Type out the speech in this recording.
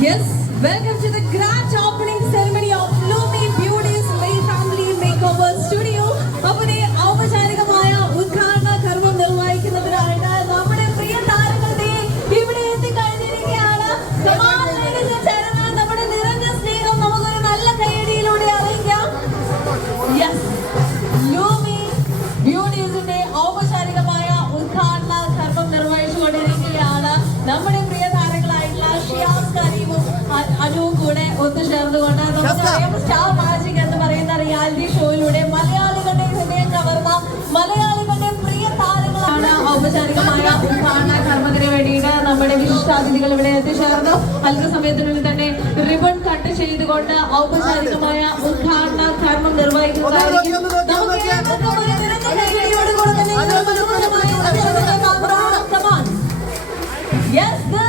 Yes, welcome to the grand star magic എന്ന് പറയുന്ന reality ഷോയിലൂടെ മലയാളികളുടെ ഹൃദയം കവർന്ന മലയാളികളുടെ പ്രിയ താരങ്ങളാണ് ഔപചാരികമായ ഉദ്ഘാടന കർമ്മത്തിന് വേണ്ടിയിട്ട് നമ്മുടെ വിശിഷ്ടാതിഥികൾ ഇവിടെ എത്തിച്ചേർന്നു. അല്പസമയത്തിനുള്ളിൽ തന്നെ റിബൺ കട്ട് ചെയ്തുകൊണ്ട് ഔപചാരികമായ ഉദ്ഘാടന കർമ്മം നിർവഹിക്കുന്നതായിരിക്കും. Yes, good.